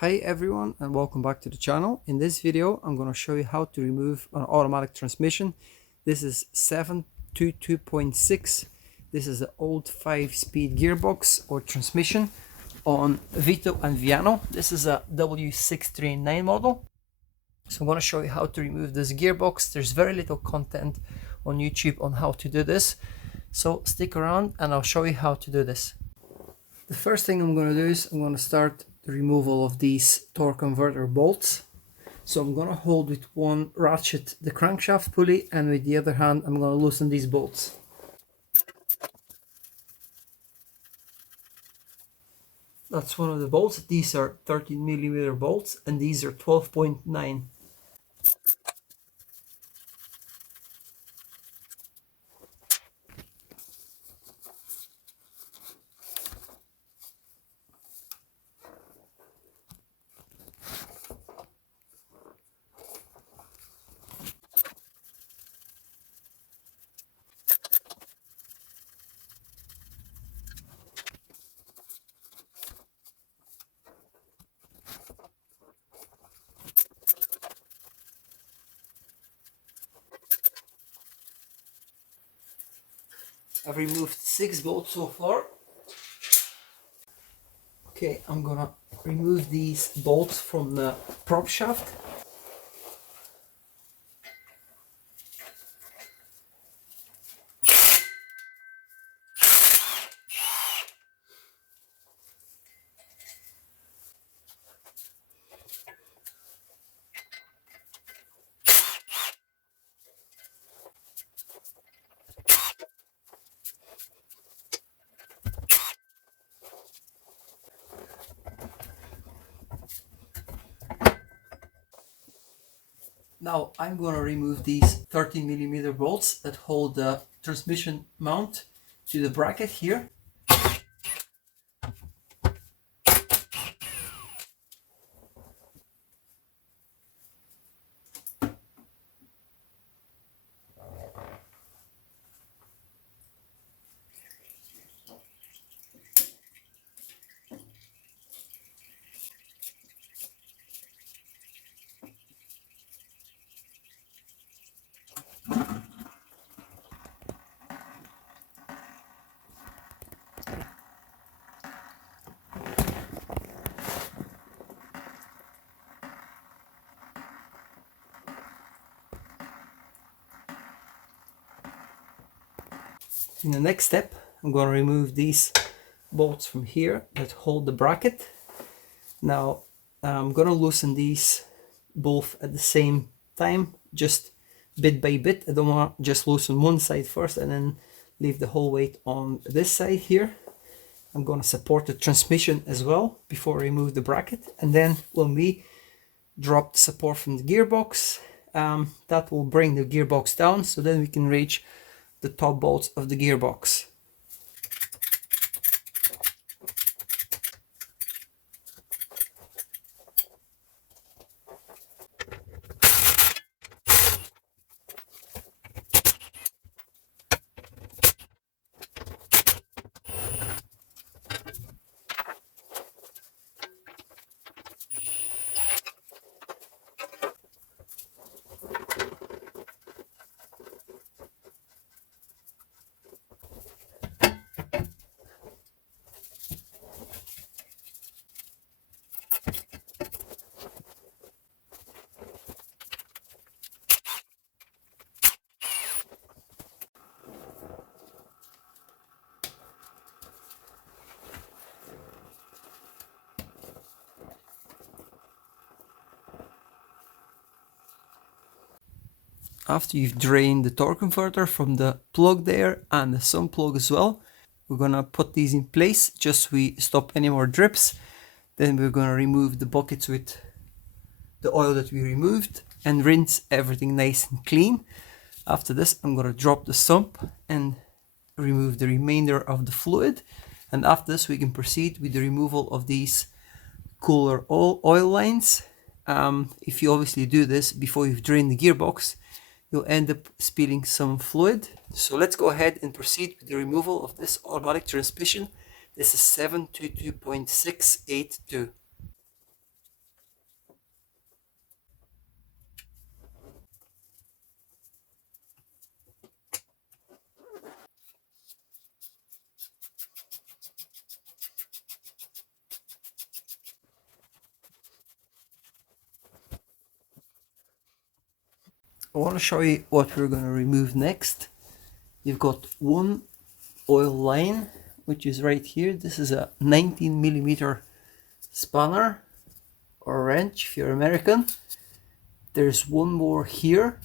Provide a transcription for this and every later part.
Hi everyone and welcome back to the channel. In this video I'm going to show you how to remove an automatic transmission. This is 722.6. This is an old 5-speed gearbox or transmission on Vito and Viano. This is a W639 model. So I'm going to show you how to remove this gearbox. There's very little content on YouTube on how to do this. So stick around and I'll show you how to do this. The first thing I'm going to do is I'm going to start the removal of these torque converter bolts. So I'm going to hold with one ratchet the crankshaft pulley, and with the other hand I'm going to loosen these bolts. That's one of the bolts. These are 13mm bolts and these are 12.9. I've removed 6 bolts so far. Okay, I'm gonna remove these bolts from the prop shaft. Now I'm going to remove these 13mm bolts that hold the transmission mount to the bracket here. In the next step, I'm going to remove these bolts from here that hold the bracket. Now I'm going to loosen these both at the same time, just bit by bit. I don't want to just loosen one side first and then leave the whole weight on this side here. I'm going to support the transmission as well before I remove the bracket, and then when we drop the support from the gearbox, that will bring the gearbox down, so then we can reach the top bolts of the gearbox. After you've drained the torque converter from the plug there and the sump plug as well, we're gonna put these in place just so we stop any more drips. Then we're gonna remove the buckets with the oil that we removed and rinse everything nice and clean. After this, I'm gonna drop the sump and remove the remainder of the fluid. And after this, we can proceed with the removal of these cooler oil lines. If you obviously do this before you've drained the gearbox, you'll end up spilling some fluid. So let's go ahead and proceed with the removal of this automatic transmission. This is 722.682. I want to show you what we're going to remove next. You've got one oil line, which is right here. This is a 19mm spanner or wrench if you're American. There's one more here.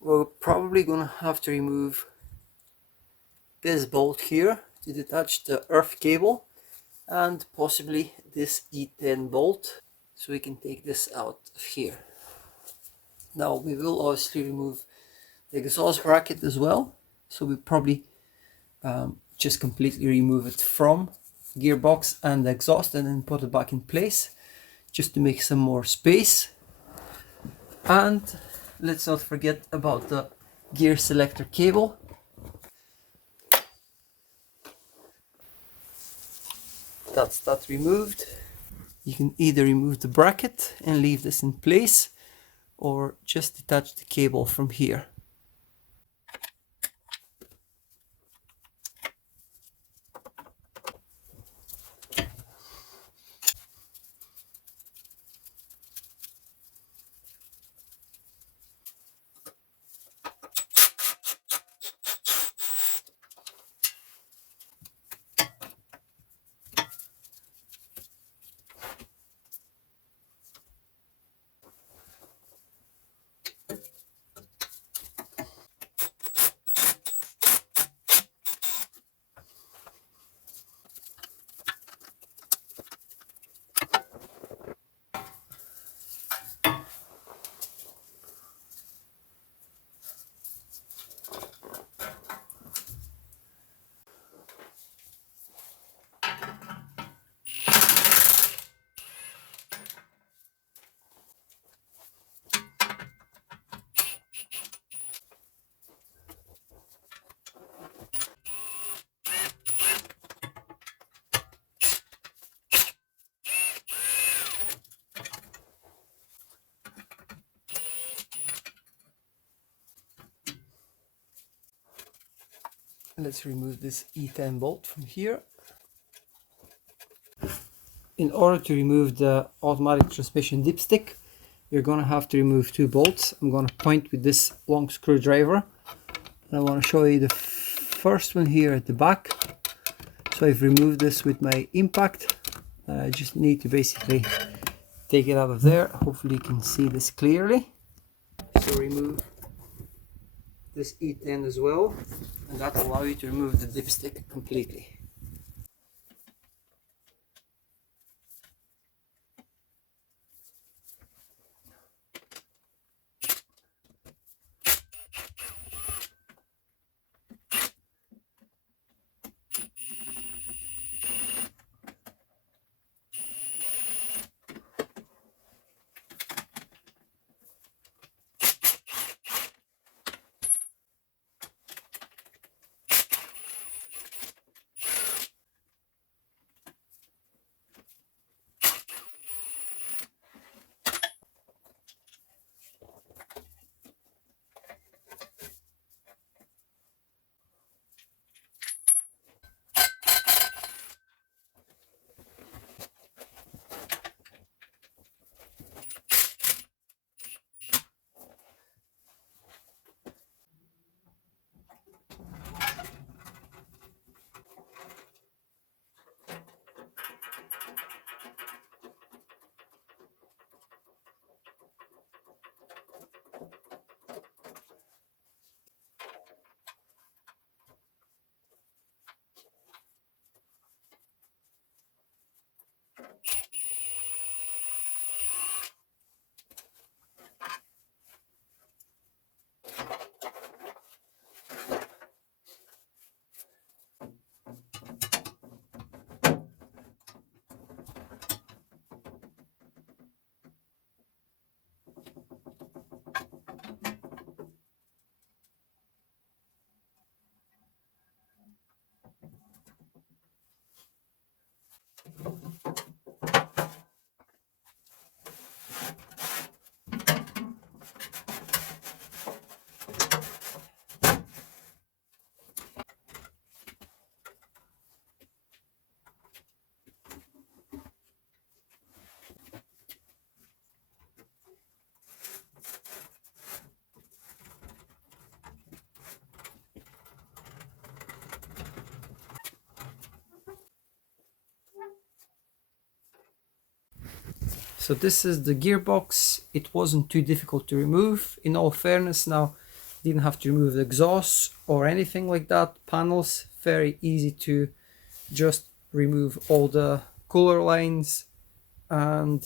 We're probably gonna have to remove this bolt here to detach the earth cable, and possibly this E10 bolt, so we can take this out of here. Now we will obviously remove the exhaust bracket as well, so we probably just completely remove it from gearbox and the exhaust and then put it back in place just to make some more space. And let's not forget about the gear selector cable. That's that removed. You can either remove the bracket and leave this in place, or just detach the cable from here. Let's remove this E10 bolt from here. In order to remove the automatic transmission dipstick, you're going to have to remove two bolts. I'm going to point with this long screwdriver, and I want to show you the first one here at the back. So I've removed this with my impact. I just need to basically take it out of there. Hopefully you can see this clearly. So remove this E10 as well, and that will allow you to remove the dipstick completely. So this is the gearbox. It wasn't too difficult to remove. In all fairness, now didn't have to remove the exhaust or anything like that. Panels, very easy to just remove all the cooler lines, and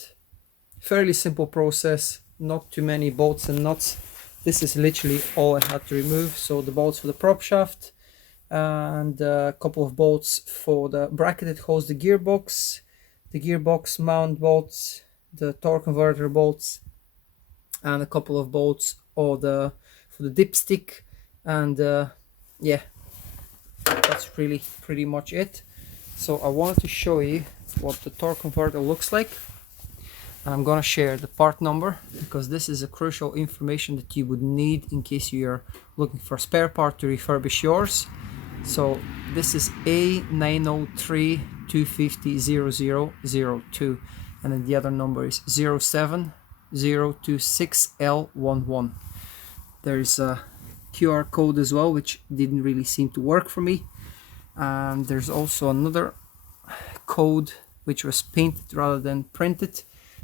fairly simple process, not too many bolts and nuts. This is literally all I had to remove. So the bolts for the prop shaft, and a couple of bolts for the bracket that holds the gearbox mount bolts, the torque converter bolts, and a couple of bolts for the dipstick. And yeah, that's really pretty much it. So I wanted to show you what the torque converter looks like, and I'm gonna share the part number because this is a crucial information that you would need in case you're looking for a spare part to refurbish yours. So this is A903250002, and then the other number is 07026L11. There's a QR code as well, which didn't really seem to work for me, and there's also another code which was painted rather than printed.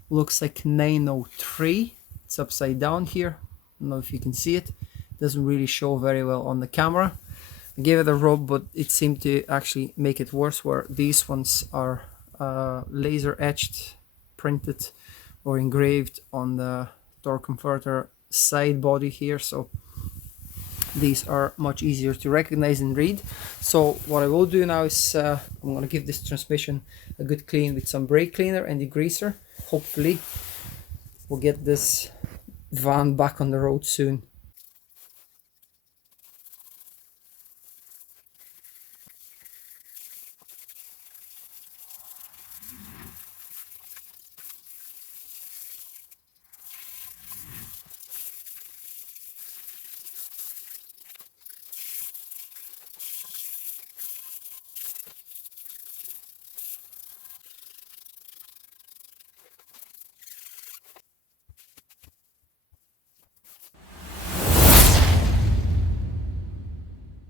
Looks like 903. It's upside down here. I don't know if you can see it. Doesn't really show very well on the camera. I gave it a rub, but it seemed to actually make it worse, where these ones are laser etched, printed or engraved on the torque converter side body here, so these are much easier to recognize and read. So what I will do now is I'm going to give this transmission a good clean with some brake cleaner and degreaser. Hopefully we'll get this van back on the road soon.